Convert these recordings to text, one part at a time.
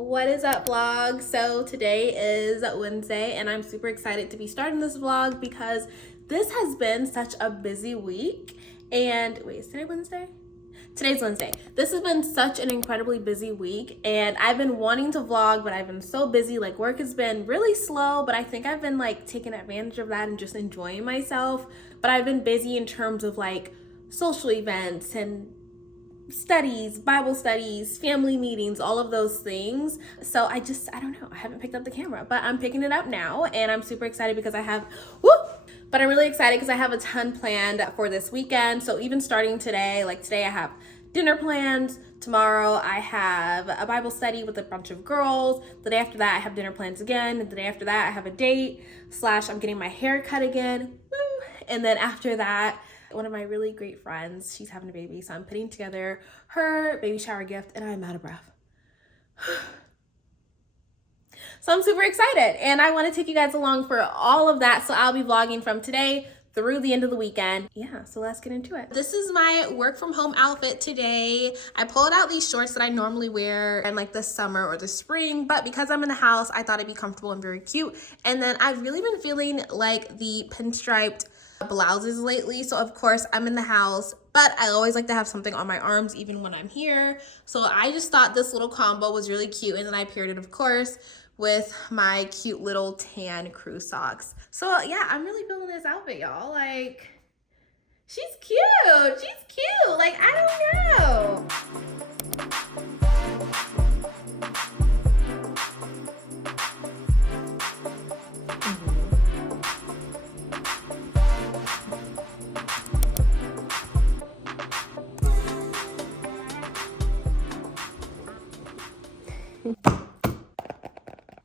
What is up, vlog? So today is Wednesday and I'm super excited to be starting this vlog because this has been such a busy week. And wait, is today Wednesday? Today's Wednesday. This has been such an incredibly busy week and I've been wanting to vlog, but I've been so busy. Like, work has been really slow, but I think I've been like taking advantage of that and just enjoying myself. But I've been busy in terms of like social events and studies, Bible studies, family meetings, all of those things. So I don't know, I haven't picked up the camera, but I'm picking it up now and I'm super excited because I have, but I'm really excited because I have a ton planned for this weekend. So even starting today, like today I have dinner plans. Tomorrow I have a Bible study with a bunch of girls. The day after that I have dinner plans again. And the day after that I have a date / I'm getting my hair cut again. And then after that, one of my really great friends, she's having a baby, so I'm putting together her baby shower gift and I'm out of breath. So I'm super excited and I want to take you guys along for all of that. So I'll be vlogging from today through the end of the weekend. Yeah, so let's get into it. This is my work from home outfit today. I pulled out these shorts that I normally wear in like the summer or the spring, but because I'm in the house, I thought it'd be comfortable and very cute. And then I've really been feeling like the pinstriped blouses lately. So of course I'm in the house, but I always like to have something on my arms even when I'm here. So I just thought this little combo was really cute. And then I paired it, of course, with my cute little tan crew socks. So yeah, I'm really feeling this outfit, y'all. Like, she's cute. She's cute. Like, I don't know.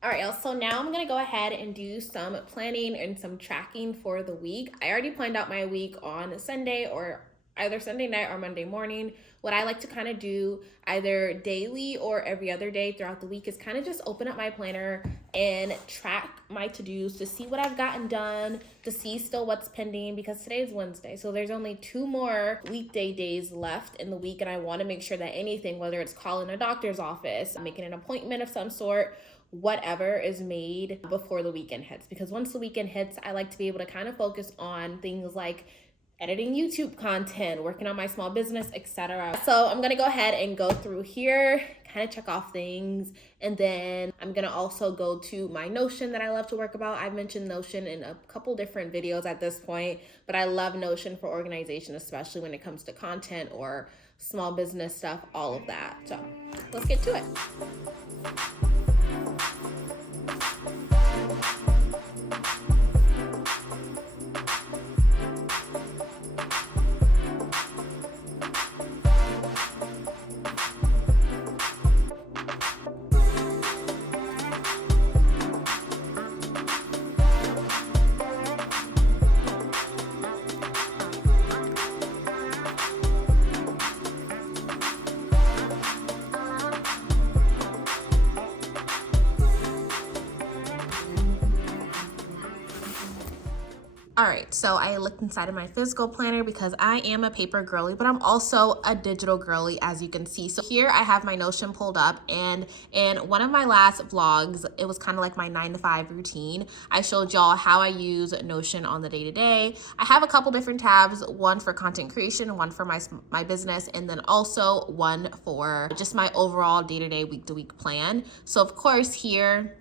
All right, y'all, so now I'm gonna go ahead and do some planning and some tracking for the week. I already planned out my week on Sunday, or either Sunday night or Monday morning. What I like to kind of do either daily or every other day throughout the week is kind of just open up my planner and track my to-dos to see what I've gotten done, to see still what's pending, because today is Wednesday. So there's only 2 more weekday days left in the week. And I want to make sure that anything, whether it's calling a doctor's office, making an appointment of some sort, whatever, is made before the weekend hits. Because once the weekend hits, I like to be able to kind of focus on things like editing YouTube content, working on my small business, etc. So I'm gonna go ahead and go through here, kind of check off things, and then I'm gonna also go to my Notion that I love to work about. I've mentioned Notion in a couple different videos at this point, but I love Notion for organization, especially when it comes to content or small business stuff, all of that. So let's get to it. All right, so I looked inside of my physical planner because I am a paper girly, but I'm also a digital girly, as you can see. So here I have my Notion pulled up, and in one of my last vlogs, it was kind of like my 9-to-5 routine. I showed y'all how I use Notion on the day-to-day. I have a couple different tabs, one for content creation, one for my business, and then also one for just my overall day-to-day, week-to-week plan. So of course here,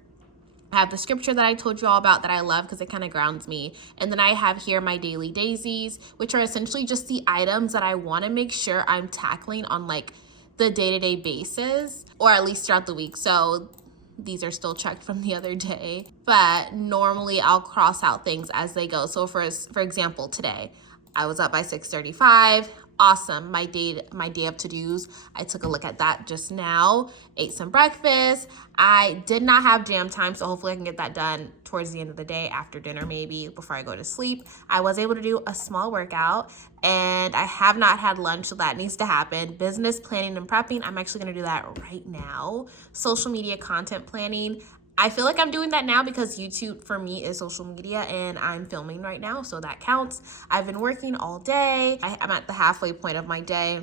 I have the scripture that I told you all about that I love because it kind of grounds me. And then I have here my daily daisies, which are essentially just the items that I want to make sure I'm tackling on like the day-to-day basis, or at least throughout the week. So these are still checked from the other day, but normally I'll cross out things as they go. So for example, today I was up by 6:35. Awesome. My day of to-dos. I took a look at that just now, ate some breakfast. I did not have jam time, so hopefully I can get that done towards the end of the day, after dinner maybe, before I go to sleep. I was able to do a small workout, and I have not had lunch, so that needs to happen. Business planning and prepping, I'm actually going to do that right now. Social media content planning, I feel like I'm doing that now because YouTube for me is social media and I'm filming right now, so that counts. I've been working all day. I'm at the halfway point of my day.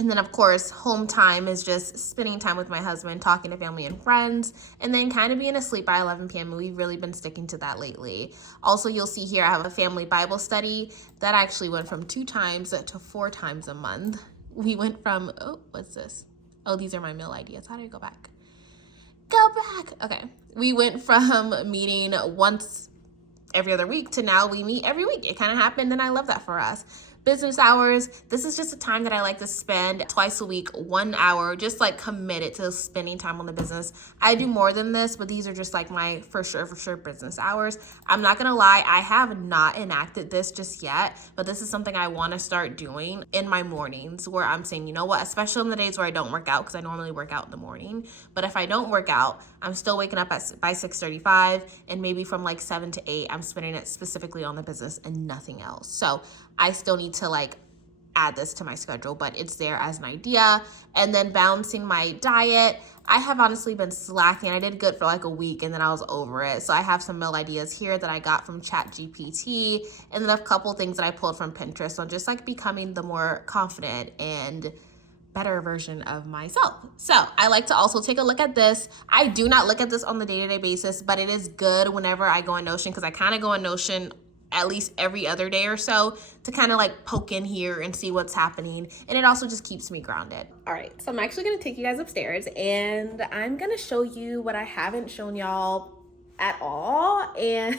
And then, of course, home time is just spending time with my husband, talking to family and friends, and then kind of being asleep by 11 p.m. And we've really been sticking to that lately. Also, you'll see here I have a family Bible study that actually went from 2 times to 4 times a month. We went from, oh, what's this? Oh, these are my meal ideas. How do I go back? Go back. Okay. We went from meeting once every other week to now we meet every week. It kind of happened, and I love that for us. Business hours, this is just a time that I like to spend twice a week, 1 hour, just like committed to spending time on the business. I do more than this, but these are just like my for sure business hours. I'm not gonna lie, I have not enacted this just yet, but this is something I want to start doing in my mornings, where I'm saying, you know what, especially on the days where I don't work out, because I normally work out in the morning, but if I don't work out, I'm still waking up by 6:35, and maybe from like 7 to 8, I'm spending it specifically on the business and nothing else. So I still need to like add this to my schedule, but it's there as an idea. And then balancing my diet. I have honestly been slacking. I did good for like a week and then I was over it. So I have some meal ideas here that I got from ChatGPT, and then a couple things that I pulled from Pinterest. So just like becoming the more confident and better version of myself. So I like to also take a look at this. I do not look at this on the day-to-day basis, but it is good whenever I go on Notion, because I kind of go on Notion at least every other day or so to kind of like poke in here and see what's happening. And it also just keeps me grounded. All right, so I'm actually gonna take you guys upstairs and I'm gonna show you what I haven't shown y'all at all. And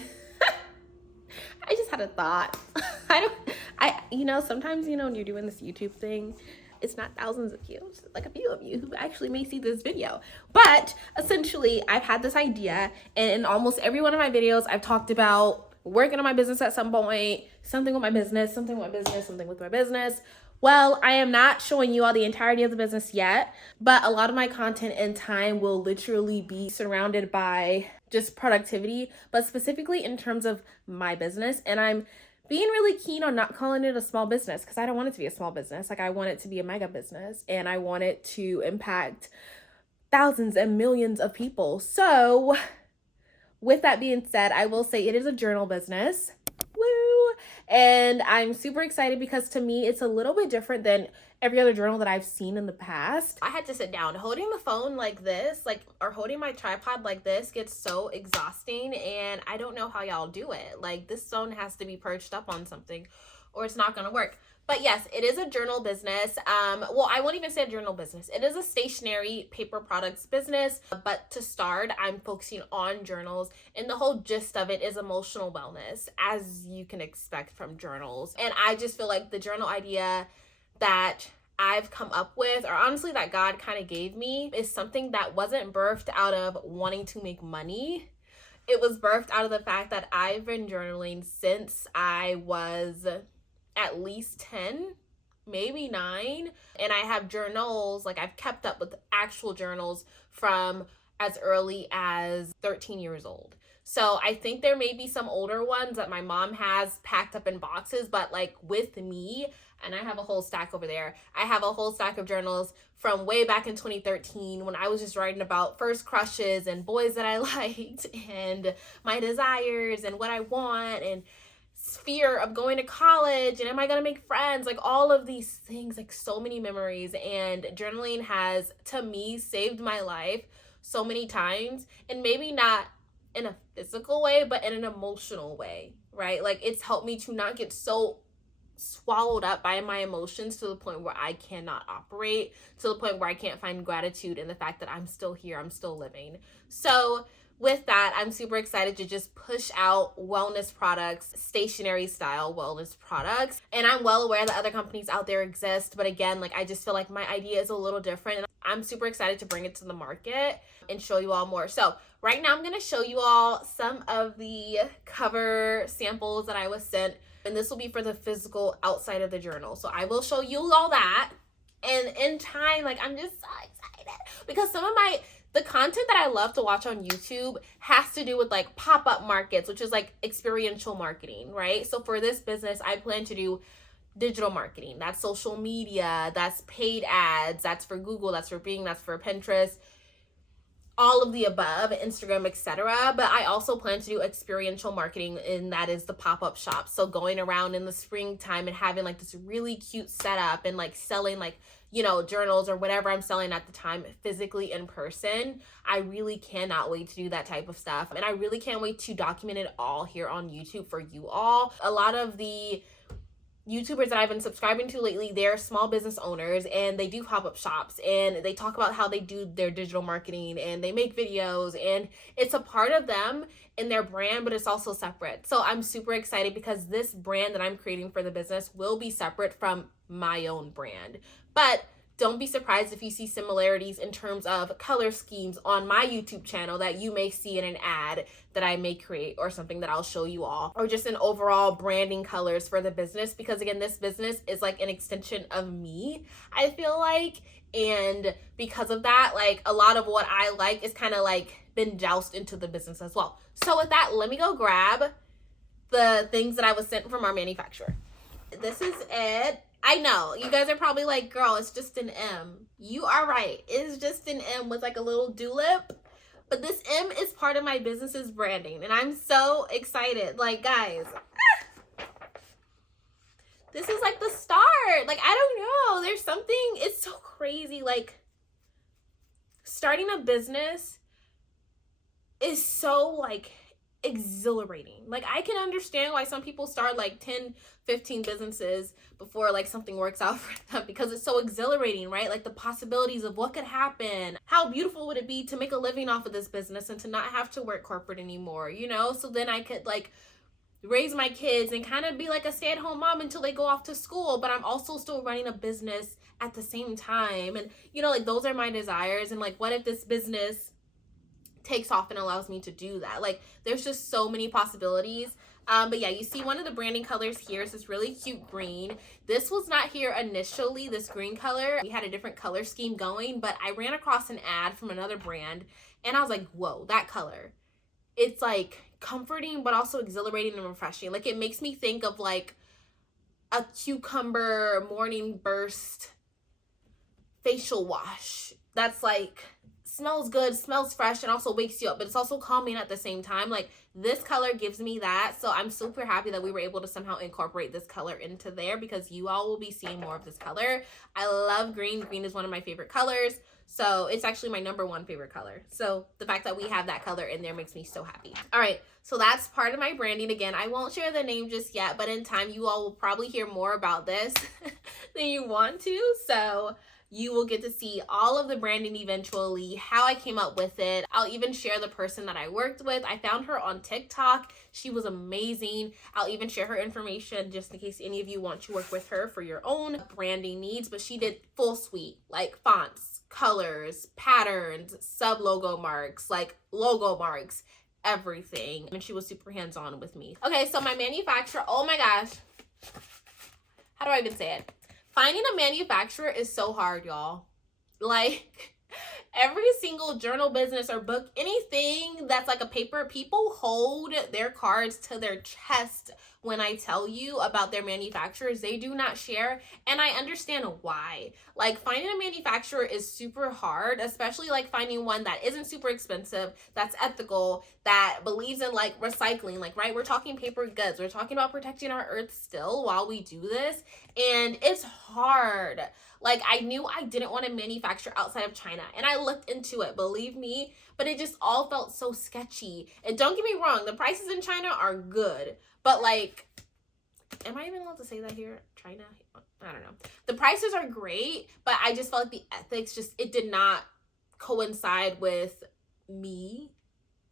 I just had a thought. Sometimes, when you're doing this YouTube thing, it's not thousands of you, it's like a few of you who actually may see this video. But essentially, I've had this idea, and in almost every one of my videos, I've talked about working on my business at some point, something with my business, something with my business, something with my business. Well, I am not showing you all the entirety of the business yet, but a lot of my content and time will literally be surrounded by just productivity, but specifically in terms of my business. And I'm being really keen on not calling it a small business, because I don't want it to be a small business. Like, I want it to be a mega business, and I want it to impact thousands and millions of people. So with that being said, I will say it is a journal business. Woo! And I'm super excited because to me, it's a little bit different than every other journal that I've seen in the past. I had to sit down. Holding the phone like this, or holding my tripod like this gets so exhausting, and I don't know how y'all do it. Like, this phone has to be perched up on something or it's not gonna work. But yes, it is a journal business. Well, I won't even say a journal business. It is a stationery paper products business. But to start, I'm focusing on journals. And the whole gist of it is emotional wellness, as you can expect from journals. And I just feel like the journal idea that I've come up with, or honestly that God kind of gave me, is something that wasn't birthed out of wanting to make money. It was birthed out of the fact that I've been journaling since I was at least 10, maybe 9, and I have journals, like I've kept up with actual journals from as early as 13 years old. So I think there may be some older ones that my mom has packed up in boxes, but like with me, and I have a whole stack over there, I have a whole stack of journals from way back in 2013 when I was just writing about first crushes and boys that I liked and my desires and what I want and fear of going to college and am I gonna make friends, like all of these things, like so many memories. And journaling has, to me, saved my life so many times, and maybe not in a physical way, but in an emotional way, right? Like, it's helped me to not get so swallowed up by my emotions to the point where I cannot operate, to the point where I can't find gratitude in the fact that I'm still here, I'm still living. So with that, I'm super excited to just push out wellness products, stationary style wellness products. And I'm well aware that other companies out there exist, but again, like, I just feel like my idea is a little different, and I'm super excited to bring it to the market and show you all more. So right now I'm going to show you all some of the cover samples that I was sent, and this will be for the physical outside of the journal. So I will show you all that, and in time, like, I'm just so excited because the content that I love to watch on YouTube has to do with like pop-up markets, which is like experiential marketing, right? So for this business, I plan to do digital marketing. That's social media, that's paid ads, that's for Google, that's for Bing, that's for Pinterest, all of the above, Instagram, etc. But I also plan to do experiential marketing, and that is the pop-up shop. So going around in the springtime and having like this really cute setup and like selling like you know, journals or whatever I'm selling at the time physically in person. I really cannot wait to do that type of stuff. And I really can't wait to document it all here on YouTube for you all. A lot of the YouTubers that I've been subscribing to lately, they're small business owners and they do pop-up shops and they talk about how they do their digital marketing and they make videos, and it's a part of them in their brand, but it's also separate. So I'm super excited because this brand that I'm creating for the business will be separate from my own brand. But don't be surprised if you see similarities in terms of color schemes on my YouTube channel that you may see in an ad that I may create or something that I'll show you all, or just an overall branding colors for the business, because again, this business is like an extension of me, I feel like. And because of that, like a lot of what I like is kind of like been jousted into the business as well. So with that, let me go grab the things that I was sent from our manufacturer. This is it. I know, you guys are probably like, girl, it's just an M. You are right. It's just an M with like a little dewlip. But this M is part of my business's branding. And I'm so excited. Like, guys, this is like the start. Like, I don't know. There's something, it's so crazy. Like, starting a business is so like exhilarating. Like, I can understand why some people start like 10, 15 businesses before like something works out for them, because it's so exhilarating, right? Like the possibilities of what could happen. How beautiful would it be to make a living off of this business and to not have to work corporate anymore, you know? So then I could like raise my kids and kind of be like a stay-at-home mom until they go off to school, but I'm also still running a business at the same time. And you know, like those are my desires. And like, what if this business takes off and allows me to do that? Like, there's just so many possibilities. But yeah, you see one of the branding colors here is this really cute green. This was not here initially, this green color. We had a different color scheme going, but I ran across an ad from another brand and I was like, whoa, that color. It's like comforting, but also exhilarating and refreshing. Like, it makes me think of like a cucumber morning burst facial wash that's like smells good, smells fresh, and also wakes you up, but it's also calming at the same time. Like, this color gives me that. So I'm super happy that we were able to somehow incorporate this color into there, because you all will be seeing more of this color. I love green. Green is one of my favorite colors. So it's actually my #1 favorite color. So the fact that we have that color in there makes me so happy. All right, so that's part of my branding. Again, I won't share the name just yet, but in time you all will probably hear more about this than you want to. So you will get to see all of the branding eventually, how I came up with it. I'll even share the person that I worked with. I found her on TikTok. She was amazing. I'll even share her information just in case any of you want to work with her for your own branding needs. But she did full suite, like fonts, colors, patterns, sub-logo marks, like logo marks, everything. And she was super hands-on with me. Okay, so my manufacturer, oh my gosh. How do I even say it? Finding a manufacturer is so hard, y'all. Like, every single journal business or book, anything that's like a paper, people hold their cards to their chest when I tell you about their manufacturers. They do not share, and I understand why. Like, finding a manufacturer is super hard, especially like finding one that isn't super expensive, that's ethical, that believes in like recycling. Like, right, we're talking paper goods, we're talking about protecting our earth still while we do this, and it's hard. Like, I knew I didn't want to manufacture outside of China, and I looked into it, believe me, but it just all felt so sketchy. And don't get me wrong, the prices in China are good, but like, am I even allowed to say that here? China? I don't know. The prices are great, but I just felt like the ethics just, it did not coincide with me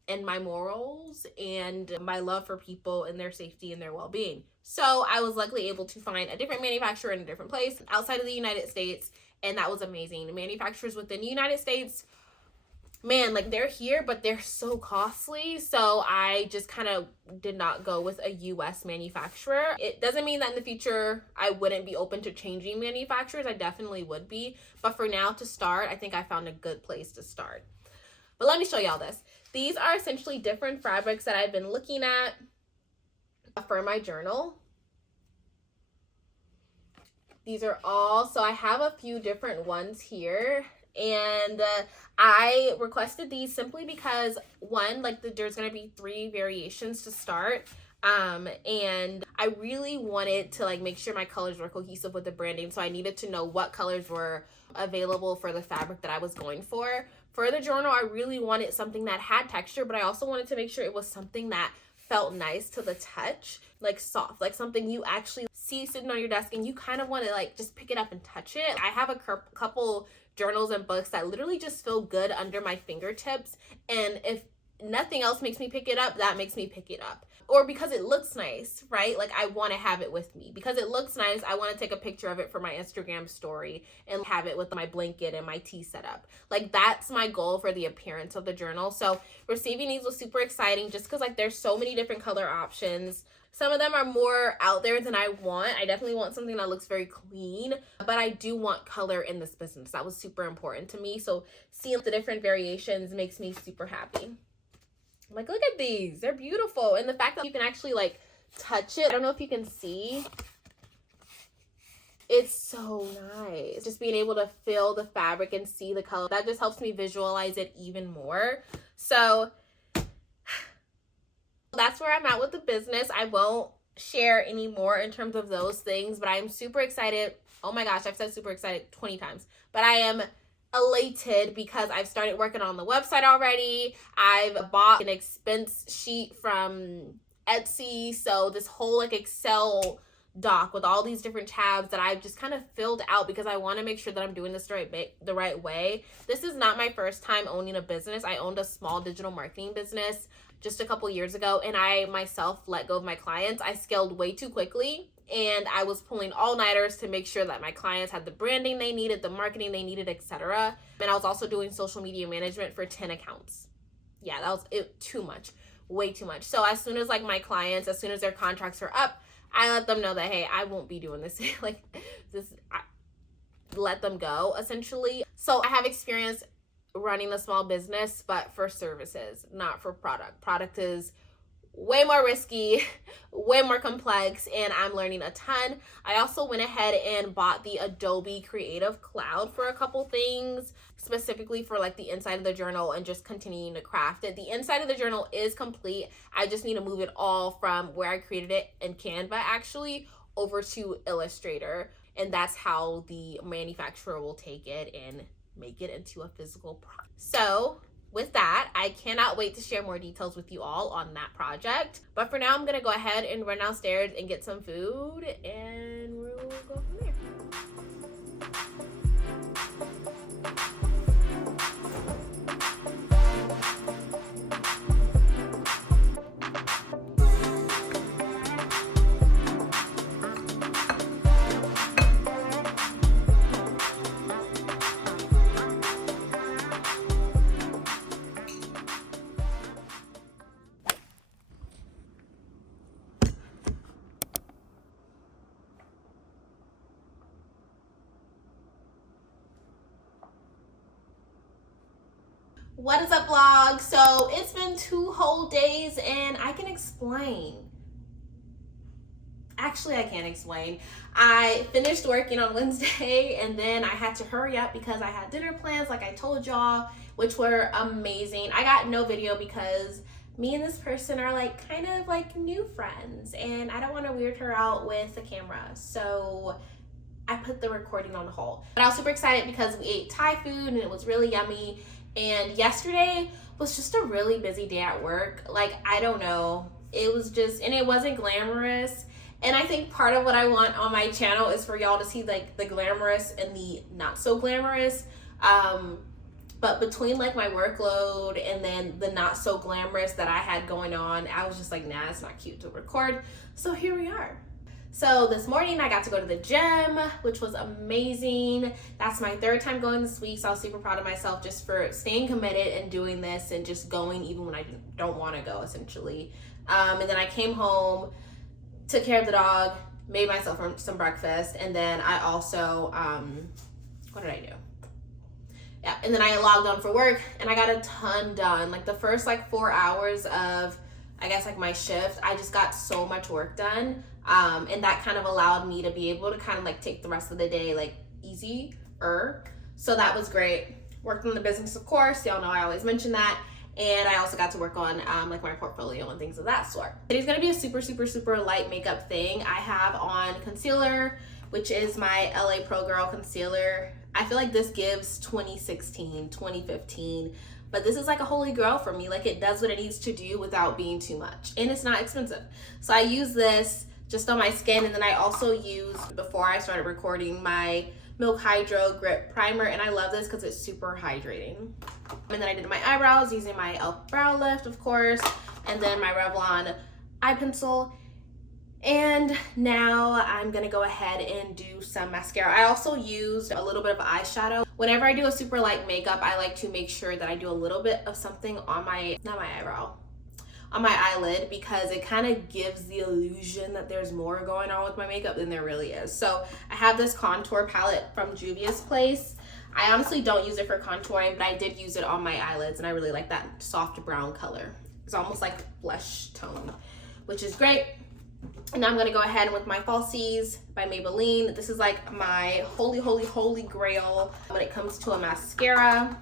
and my morals and my love for people and their safety and their well-being. So I was luckily able to find a different manufacturer in a different place outside of the United States, and that was amazing. Manufacturers within the United States, man, like, they're here, but they're so costly. So I just kind of did not go with a US manufacturer. It doesn't mean that in the future I wouldn't be open to changing manufacturers. I definitely would be. But for now, to start, I think I found a good place to start. But let me show y'all this. These are essentially different fabrics that I've been looking at for my journal. These are all, so I have a few different ones here, and I requested these simply because, one, like, there's going to be 3 variations to start. And I really wanted to like make sure my colors were cohesive with the branding, so I needed to know what colors were available for the fabric that I was going for. For the journal, I really wanted something that had texture, but I also wanted to make sure it was something that felt nice to the touch, like soft, like something you actually see sitting on your desk and you kind of want to like just pick it up and touch it. I have a couple journals and books that literally just feel good under my fingertips, and if nothing else makes me pick it up, that makes me pick it up. Or because it looks nice, right? Like I want to have it with me. Because it looks nice, I want to take a picture of it for my Instagram story and have it with my blanket and my tea set up. Like that's my goal for the appearance of the journal. So receiving these was super exciting just because like there's so many different color options. Some of them are more out there than I want. I definitely want something that looks very clean, but I do want color in this business. That was super important to me. So seeing the different variations makes me super happy. Like, look at these. They're beautiful. And the fact that you can actually, like, touch it. I don't know if you can see. It's so nice. Just being able to feel the fabric and see the color. That just helps me visualize it even more. So, that's where I'm at with the business. I won't share any more in terms of those things, but I'm super excited. Oh my gosh, I've said super excited 20 times. But I am elated because I've started working on the website already. I've bought an expense sheet from Etsy, so this whole like Excel doc with all these different tabs that I've just kind of filled out because I want to make sure that I'm doing this the right way. This is not my first time owning a business. I owned a small digital marketing business just a couple years ago, and I myself let go of my clients. I scaled way too quickly, and I was pulling all-nighters to make sure that my clients had the branding they needed, the marketing they needed, etc. And I was also doing social media management for 10 accounts. Yeah, that was it, too much, way too much. So as soon as like my clients, as soon as their contracts are up, I let them know that, hey, I won't be doing this. Like this, I let them go essentially. So I have experience running a small business, but for services, not for product. Product is way more risky, way more complex, and I'm learning a ton. I also went ahead and bought the Adobe Creative Cloud for a couple things, specifically for like the inside of the journal and just continuing to craft it. The inside of the journal is complete. I just need to move it all from where I created it in Canva actually over to Illustrator, and that's how the manufacturer will take it and make it into a physical product. So with that, I cannot wait to share more details with you all on that project. But for now, I'm gonna go ahead and run downstairs and get some food, and we'll go from there. What is up, vlog? So it's been 2 whole days and I can explain. Actually, I can't explain. I finished working on Wednesday and then I had to hurry up because I had dinner plans like I told y'all, which were amazing. I got no video because me and this person are like kind of like new friends and I don't want to weird her out with the camera. So I put the recording on hold. But I was super excited because we ate Thai food and it was really yummy. And yesterday was just a really busy day at work. Like, I don't know. It was just, and it wasn't glamorous. And I think part of what I want on my channel is for y'all to see like the glamorous and the not so glamorous. But between like my workload and then the not so glamorous that I had going on, I was just like, nah, it's not cute to record. So here we are. So this morning I got to go to the gym, which was amazing. That's my 3rd time going this week, so I was super proud of myself just for staying committed and doing this and just going even when I don't want to go, essentially. And then I came home, took care of the dog, made myself some breakfast, and then I also, what did I do? Yeah, and then I logged on for work and I got a ton done. Like the first like 4 hours of, I guess like my shift, I just got so much work done. And that kind of allowed me to be able to kind of like take the rest of the day like easier. So that was great. Worked on the business, of course. Y'all know I always mention that. And I also got to work on like my portfolio and things of that sort. Today's gonna be a super light makeup thing. I have on concealer, which is my LA Pro Girl concealer. I feel like this gives 2016, 2015, but this is like a holy grail for me. Like, it does what it needs to do without being too much, and it's not expensive. So I use this just on my skin, and then I also used, before I started recording, my Milk Hydro Grip Primer, and I love this because it's super hydrating. And then I did my eyebrows using my e.l.f. Brow Lift, of course, and then my Revlon eye pencil. And now I'm gonna go ahead and do some mascara. I also used a little bit of eyeshadow. Whenever I do a super light makeup, I like to make sure that I do a little bit of something on my, not my eyebrow, on my eyelid, because it kind of gives the illusion that there's more going on with my makeup than there really is. So I have this contour palette from Juvia's Place. I honestly don't use it for contouring, but I did use it on my eyelids, and I really like that soft brown color. It's almost like blush tone, which is great. And now I'm gonna go ahead with my Falsies by Maybelline. This is like my holy grail when it comes to a mascara.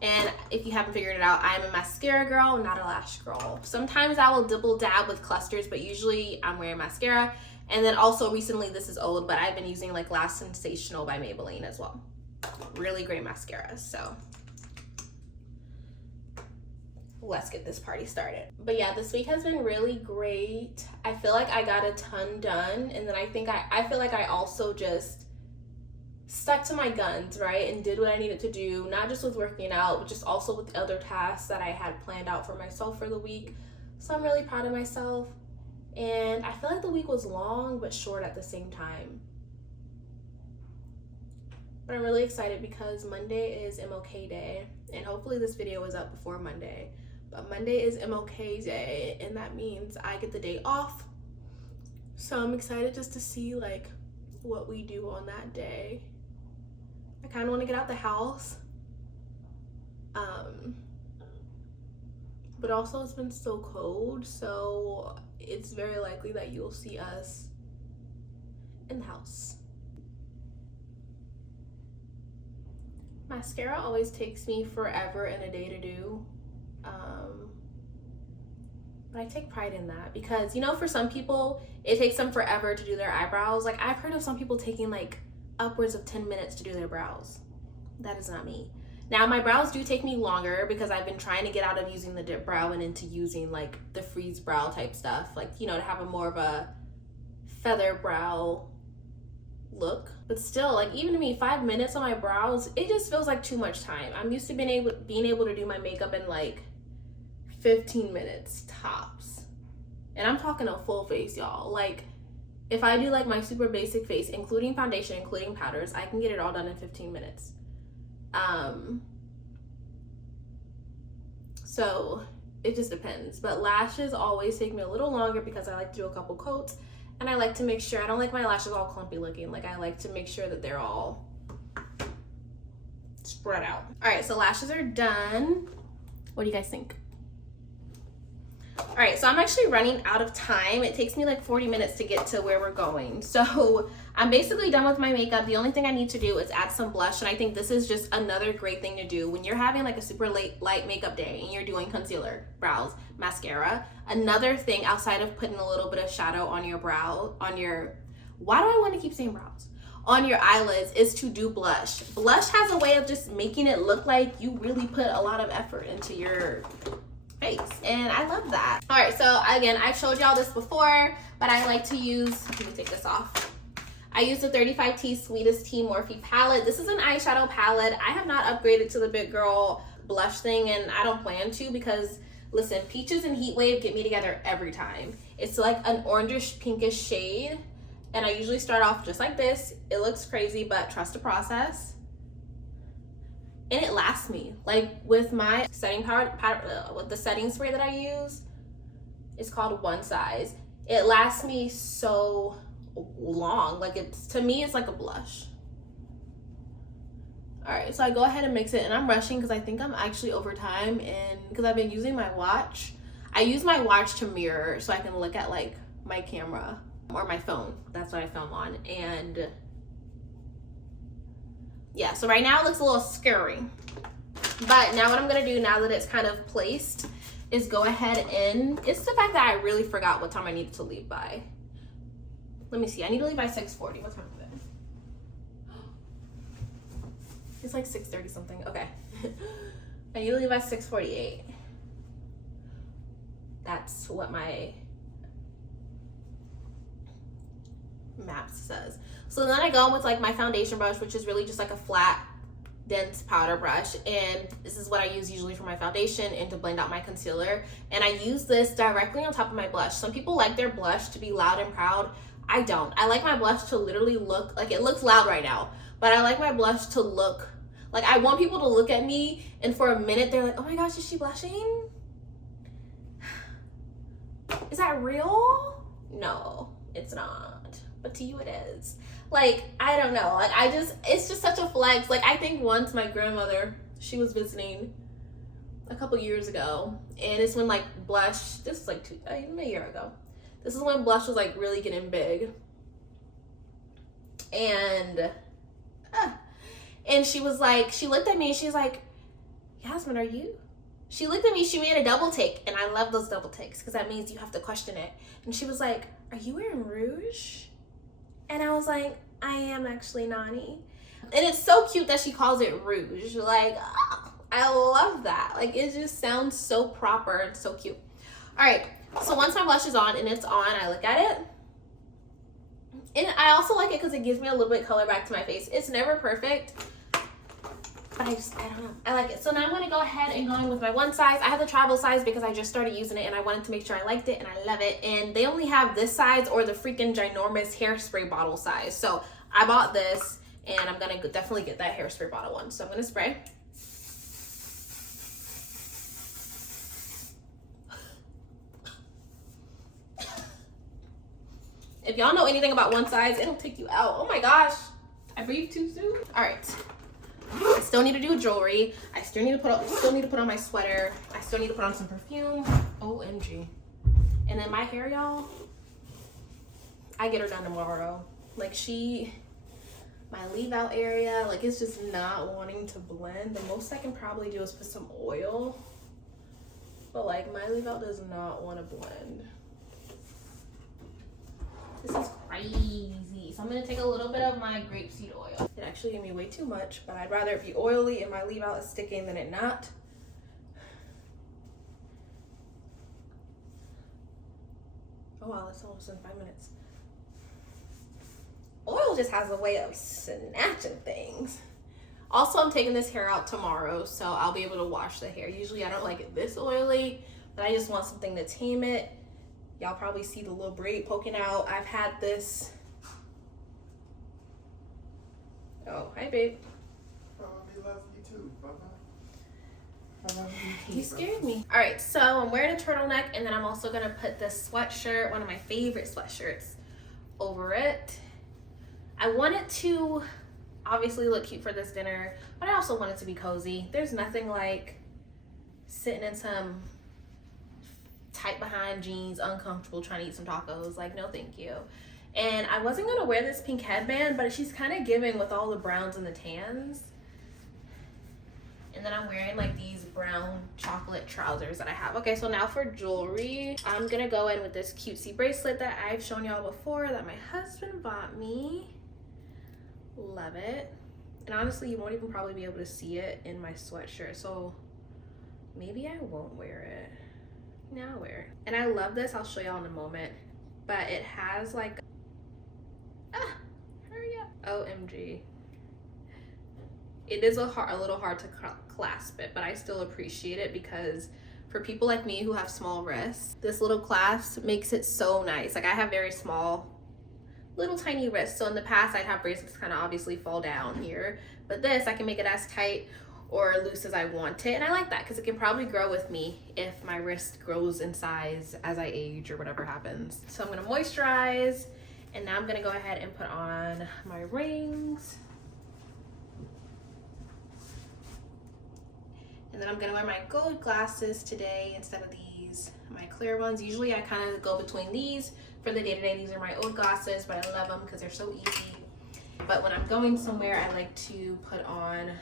And if you haven't figured it out, I am a mascara girl, not a lash girl. Sometimes I will dibble dab with clusters, but usually I'm wearing mascara. And then also recently, this is old, but I've been using like Lash Sensational by Maybelline as well. Really great mascara, so let's get this party started. But yeah, this week has been really great. I feel like I got a ton done, and then I feel like I also just stuck to my guns, right, and did what I needed to do, not just with working out, but just also with other tasks that I had planned out for myself for the week. So I'm really proud of myself, and I feel like the week was long but short at the same time. But I'm really excited because Monday is MLK Day, and hopefully this video is up before Monday. But Monday is MLK Day, and that means I get the day off. So I'm excited just to see like what we do on that day. I kind of want to get out the house. But also it's been so cold, so it's very likely that you'll see us in the house. Mascara always takes me forever and a day to do. But I take pride in that because, you know, for some people, it takes them forever to do their eyebrows. Like, I've heard of some people taking like upwards of 10 minutes to do their brows. That is not me. Now, my brows do take me longer because I've been trying to get out of using the dip brow and into using like the freeze brow type stuff. Like, you know, to have a more of a feather brow look. But still, like, even to me, 5 minutes on my brows, it just feels like too much time. I'm used to being able to do my makeup in like 15 minutes tops, and I'm talking a full face, y'all. Like, if I do like my super basic face, including foundation, including powders, I can get it all done in 15 minutes. So it just depends. But lashes always take me a little longer because I like to do a couple coats. And I like to make sure, I don't like my lashes all clumpy looking. Like, I like to make sure that they're all spread out. All right, so lashes are done. What do you guys think? All right, so I'm actually running out of time. It takes me like 40 minutes to get to where we're going. So I'm basically done with my makeup. The only thing I need to do is add some blush. And I think this is just another great thing to do when you're having like a super light makeup day and you're doing concealer, brows, mascara. Another thing outside of putting a little bit of shadow on your brow, on your, why do I want to keep saying brows? On your eyelids, is to do blush. Blush has a way of just making it look like you really put a lot of effort into your face, and I love that. All right, so again, I've showed y'all this before, but I like to use, let me take this off. I use the 35T Sweetest Tea Morphe palette. This is an eyeshadow palette. I have not upgraded to the Big Girl blush thing, and I don't plan to because, listen, Peaches and Heat Wave get me together every time. It's like an orangish pinkish shade, and I usually start off just like this. It looks crazy, but trust the process. And it lasts me. Like, with my setting with the setting spray that I use, it's called One Size. It lasts me so long. Like, it's, to me, it's like a blush. All right, so I go ahead and mix it, and I'm rushing because I think I'm actually over time, and because I've been using my watch. I use my watch to mirror so I can look at like my camera or my phone. That's what I film on. And yeah, so right now it looks a little scary. But now what I'm gonna do, now that it's kind of placed, is go ahead and, it's the fact that I really forgot what time I needed to leave by. Let me see, I need to leave by 6:40. What time is it? It's like 6:30 something, okay. I need to leave by 6:48. That's what my maps says. So then I go in with like my foundation brush, which is really just like a flat, dense powder brush, and this is what I use usually for my foundation and to blend out my concealer. And I use this directly on top of my blush. Some people like their blush to be loud and proud. I don't. I like my blush to literally look like, it looks loud right now, but I like my blush to look like, I want people to look at me and for a minute they're like, oh my gosh, is she blushing? Is that real? No, it's not. But to you it is. Like, I don't know. Like, it's just such a flex. Like, I think once my grandmother, she was visiting a couple years ago, and it's when like blush, this is like a year ago. This is when blush was like really getting big. And she was like, she looked at me and she's like, Yasmin, are you? She looked at me, she made a double take, and I love those double takes because that means you have to question it. And she was like, are you wearing rouge? And I was like, I am actually, Nani. And it's so cute that she calls it rouge. Like, oh, I love that. Like, it just sounds so proper and so cute. All right, so once my blush is on and it's on, I look at it. And I also like it because it gives me a little bit of color back to my face. It's never perfect, but I don't know. I like it. So now I'm going to go ahead and go in with my one size. I have the travel size because I just started using it and I wanted to make sure I liked it and I love it. And they only have this size or the freaking ginormous hairspray bottle size. So I bought this and I'm going to definitely get that hairspray bottle one. So I'm going to spray. If y'all know anything about one size, it'll take you out. Oh my gosh, I breathed too soon. All right, I still need to do jewelry. I still need to put on my sweater. I still need to put on some perfume. OMG. And then my hair, y'all, I get her done tomorrow. Like my leave out area, like it's just not wanting to blend. The most I can probably do is put some oil. But like my leave out does not want to blend. This is crazy. So I'm gonna take a little bit of my grapeseed oil. It actually gave me way too much, but I'd rather it be oily and my leave out is sticking than it not. Oh wow, that's almost in 5 minutes. Oil just has a way of snatching things. Also, I'm taking this hair out tomorrow, so I'll be able to wash the hair. Usually I don't like it this oily, but I just want something to tame it. Y'all probably see the little braid poking out. I've had this. Oh, hi, babe. We love you too. Bye-bye. You scared me. All right, so I'm wearing a turtleneck, and then I'm also gonna put this sweatshirt, one of my favorite sweatshirts, over it. I want it to obviously look cute for this dinner, but I also want it to be cozy. There's nothing like sitting in some tight behind jeans, uncomfortable, trying to eat some tacos. Like, no thank you. And I wasn't gonna wear this pink headband, but she's kind of giving with all the browns and the tans. And then I'm wearing like these brown chocolate trousers that I have. Okay, so now for jewelry, I'm gonna go in with this cutesy bracelet that I've shown y'all before that my husband bought me. Love it. And honestly, you won't even probably be able to see it in my sweatshirt, so maybe I won't wear it. Now I'll wear it. And I love this, I'll show y'all in a moment, but it has like, hurry up. OMG. It is a little hard to clasp it, but I still appreciate it because for people like me who have small wrists, this little clasp makes it so nice. Like I have very small, little tiny wrists. So in the past I'd have bracelets kind of obviously fall down here, but this I can make it as tight or loose as I want it. And I like that because it can probably grow with me if my wrist grows in size as I age or whatever happens. So I'm gonna moisturize, and now I'm gonna go ahead and put on my rings. And then I'm gonna wear my gold glasses today instead of these, my clear ones. Usually I kind of go between these for the day-to-day. These are my old glasses, but I love them because they're so easy. But when I'm going somewhere, I like to put on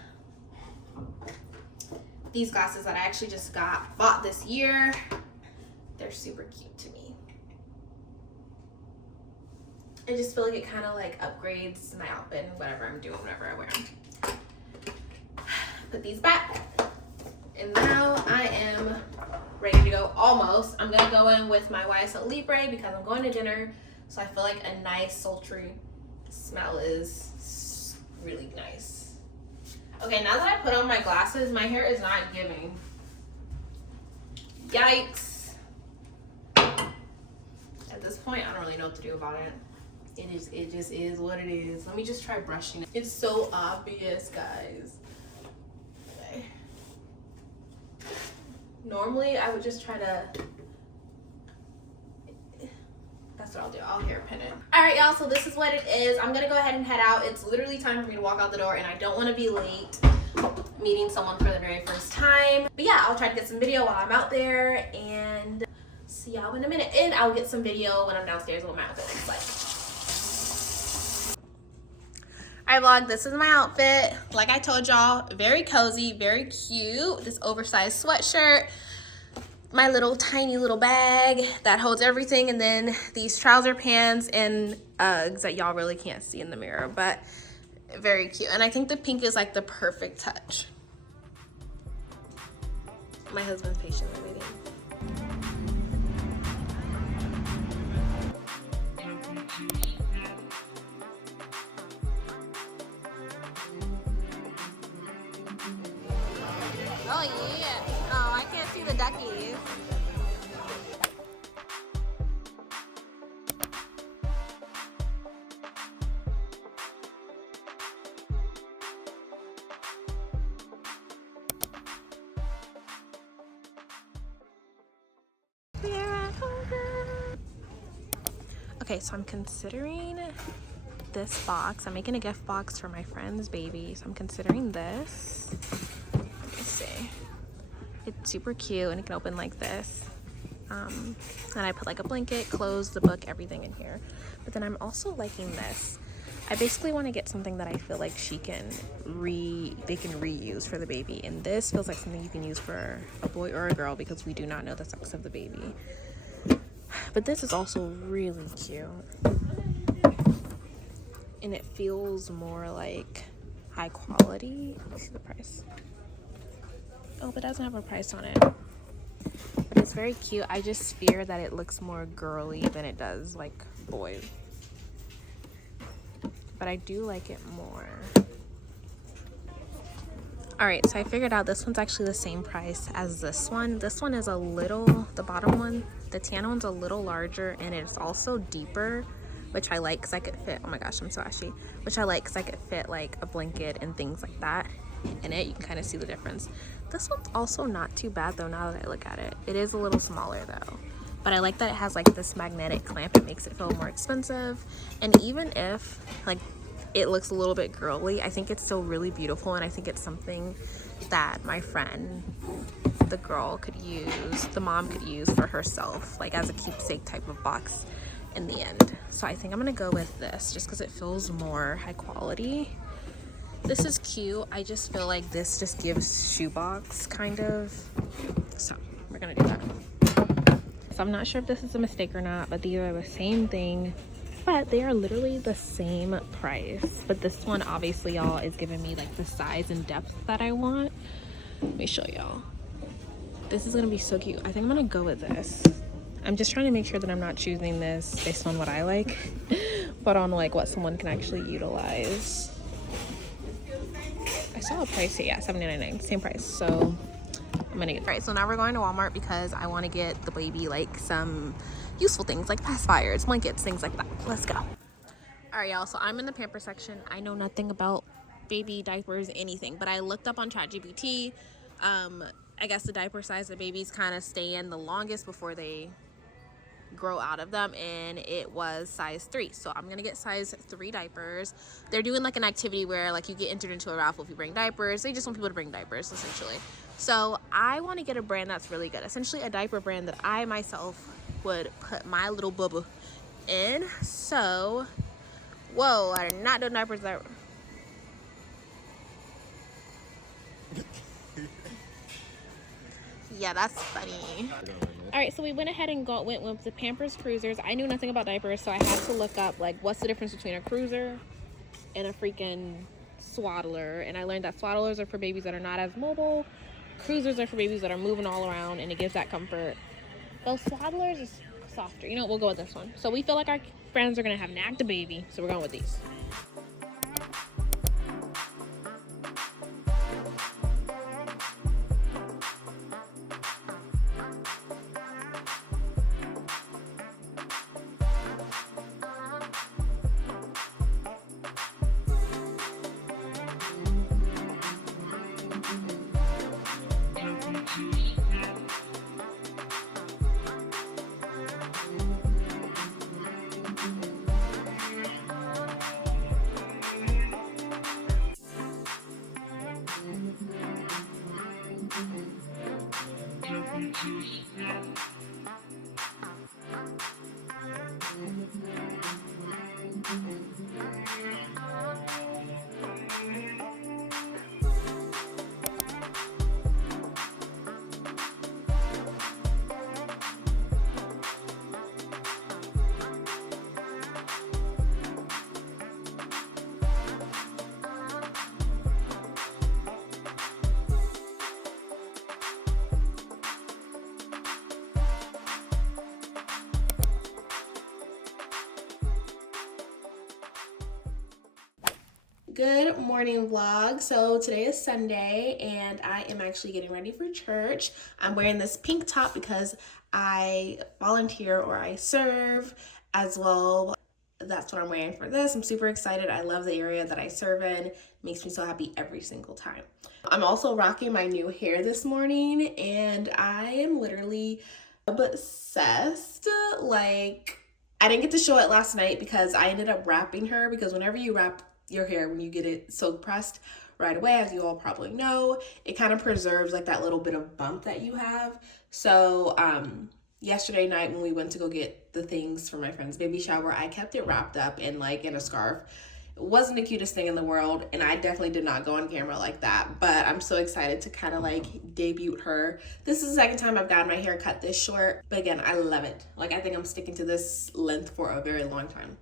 these glasses that I actually just bought this year. They're super cute to me. I just feel like it kind of like upgrades my outfit and whatever I'm doing, whenever I wear them. Put these back. And now I am ready to go almost. I'm gonna go in with my YSL Libre because I'm going to dinner. So I feel like a nice sultry smell is really nice. Okay, now that I put on my glasses, my hair is not giving. Yikes. At this point, I don't really know what to do about it. It just is what it is. Let me just try brushing it. It's so obvious, guys. Okay. Normally, I would just try to... That's what I'll do. I'll hairpin it. All right, y'all. So this is what it is. I'm going to go ahead and head out. It's literally time for me to walk out the door, and I don't want to be late meeting someone for the very first time. But yeah, I'll try to get some video while I'm out there, and see y'all in a minute. And I'll get some video when I'm downstairs what my outfit looks like. All right, vlog, this is my outfit. Like I told y'all, very cozy, very cute. This oversized sweatshirt, my little tiny little bag that holds everything, and then these trouser pants and Uggs that y'all really can't see in the mirror, but very cute. And I think the pink is like the perfect touch. My husband's patiently waiting. Oh yeah. Oh, I can't see the duckies. Okay, so I'm considering this box. I'm making a gift box for my friend's baby, so I'm considering this. Let me see. It's super cute, and it can open like this. And I put like a blanket, clothes, the book, everything in here. But then I'm also liking this. I basically want to get something that I feel like they can reuse for the baby. And this feels like something you can use for a boy or a girl because we do not know the sex of the baby. But this is also really cute. And it feels more like high quality. Let's see the price. Oh, but it doesn't have a price on it. But it's very cute. I just fear that it looks more girly than it does like boys. But I do like it more. Alright, so I figured out this one's actually the same price as this one. This one is a little, the bottom one, the tan one's a little larger, and it's also deeper, which I like because I could fit, oh my gosh, I'm so ashy, which I like because I could fit like a blanket and things like that in it. You can kind of see the difference. This one's also not too bad though now that I look at it. It is a little smaller though. But I like that it has like this magnetic clamp. It makes it feel more expensive. And even if like it looks a little bit girly, I think it's still really beautiful, and I think it's something that my friend, the girl, could use, the mom could use for herself, like as a keepsake type of box in the end. So I think I'm gonna go with this just because it feels more high quality. This is cute. I just feel like this just gives shoebox kind of. So we're gonna do that. So I'm not sure if this is a mistake or not, but these are the same thing, but they are literally the same price. But this one obviously, y'all, is giving me like the size and depth that I want. Let me show y'all. This is gonna be so cute. I think I'm gonna go with this. I'm just trying to make sure that I'm not choosing this based on what I like, but on like what someone can actually utilize. I saw a price here, yeah, $7.99, same price. So I'm gonna get it. All right, so now we're going to Walmart because I want to get the baby like some useful things like pacifiers, blankets, things like that. Let's go. All right, y'all, so I'm in the pamper section. I know nothing about baby diapers, anything, but I looked up on ChatGPT. I guess the diaper size the babies kind of stay in the longest before they grow out of them, and it was size 3. So I'm gonna get size 3 diapers. They're doing like an activity where like you get entered into a raffle if you bring diapers. They just want people to bring diapers essentially. So I want to get a brand that's really good, essentially a diaper brand that I myself would put my little bubba in. So whoa, I did not do diapers that Yeah, that's funny. All right, so we went ahead and went with the Pampers Cruisers. I knew nothing about diapers, so I had to look up, like, what's the difference between a cruiser and a freaking swaddler. And I learned that swaddlers are for babies that are not as mobile. Cruisers are for babies that are moving all around, and it gives that comfort. Those swaddlers is softer. You know what? We'll go with this one. So we feel like our friends are going to have an active baby, so we're going with these. Good morning vlog. So today is Sunday and I am actually getting ready for church. I'm wearing this pink top because I volunteer or I serve as well. That's what I'm wearing for this. I'm super excited. I love the area that I serve in. It makes me so happy every single time. I'm also rocking my new hair this morning and I am literally obsessed. Like, I didn't get to show it last night because I ended up wrapping her, because whenever you wrap your hair, when you get it soak pressed right away, as you all probably know, it kind of preserves like that little bit of bump that you have. So yesterday night when we went to go get the things for my friend's baby shower, I kept it wrapped up in a scarf. It wasn't the cutest thing in the world, and I definitely did not go on camera like that, but I'm so excited to kind of like debut her. This is the second time I've gotten my hair cut this short, but again, I love it. Like, I think I'm sticking to this length for a very long time.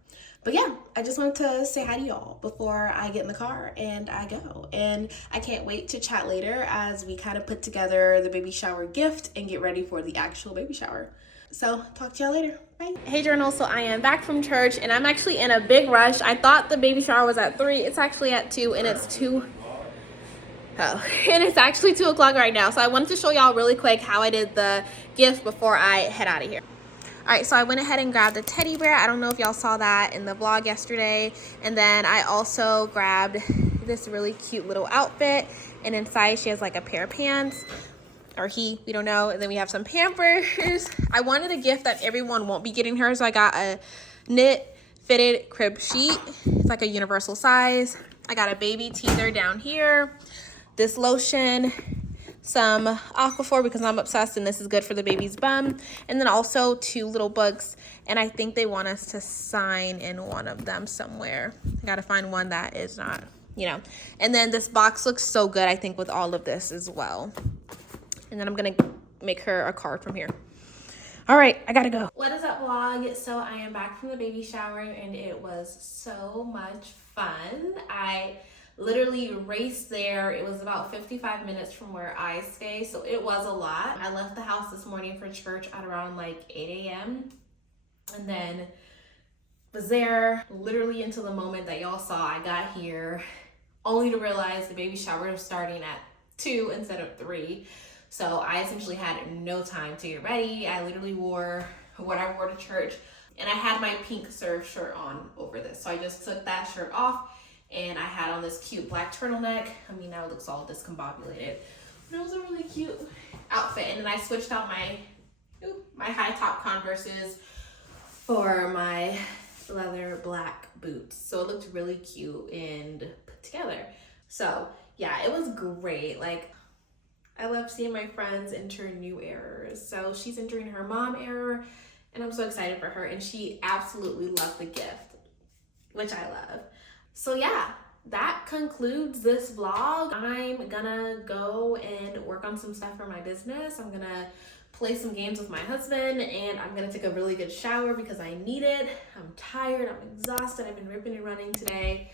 But yeah, I just wanted to say hi to y'all before I get in the car and I go. And I can't wait to chat later as we kind of put together the baby shower gift and get ready for the actual baby shower. So talk to y'all later. Bye. Hey journal, so I am back from church and I'm actually in a big rush. I thought the baby shower was at 3. It's actually at 2 and it's 2. Oh, and it's actually 2 o'clock right now. So I wanted to show y'all really quick how I did the gift before I head out of here. All right, so I went ahead and grabbed a teddy bear. I don't know if y'all saw that in the vlog yesterday. And then I also grabbed this really cute little outfit. And inside she has like a pair of pants, or we don't know. And then we have some Pampers. I wanted a gift that everyone won't be getting her, so I got a knit fitted crib sheet. It's like a universal size. I got a baby teether down here, this lotion, some Aquaphor because I'm obsessed and this is good for the baby's bum, and then also 2 little books, and I think they want us to sign in one of them somewhere. I gotta find one that is not, and then this box looks so good, I think, with all of this as well. And then I'm gonna make her a card from here. All right, I gotta go. What is up, vlog? So I am back from the baby shower and it was so much fun. I literally raced there. It was about 55 minutes from where I stay, so it was a lot. I left the house this morning for church at around like 8 a.m. and then was there literally until the moment that y'all saw I got here, only to realize the baby shower was starting at 2 instead of 3. So I essentially had no time to get ready. I literally wore what I wore to church, and I had my pink serve shirt on over this. So I just took that shirt off and I had on this cute black turtleneck. I mean, now it looks all discombobulated, but it was a really cute outfit. And then I switched out my high top Converses for my leather black boots. So it looked really cute and put together. So yeah, it was great. Like, I love seeing my friends enter new eras. So she's entering her mom era and I'm so excited for her. And she absolutely loved the gift, which I love. So yeah, that concludes this vlog. I'm gonna go and work on some stuff for my business. I'm gonna play some games with my husband, and I'm gonna take a really good shower because I need it. I'm tired, I'm exhausted, I've been ripping and running today.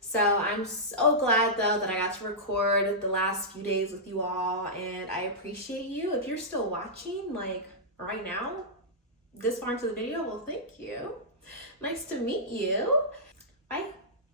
So I'm so glad though that I got to record the last few days with you all, and I appreciate you. If you're still watching, like right now, this far into the video, well, thank you. Nice to meet you. Bye.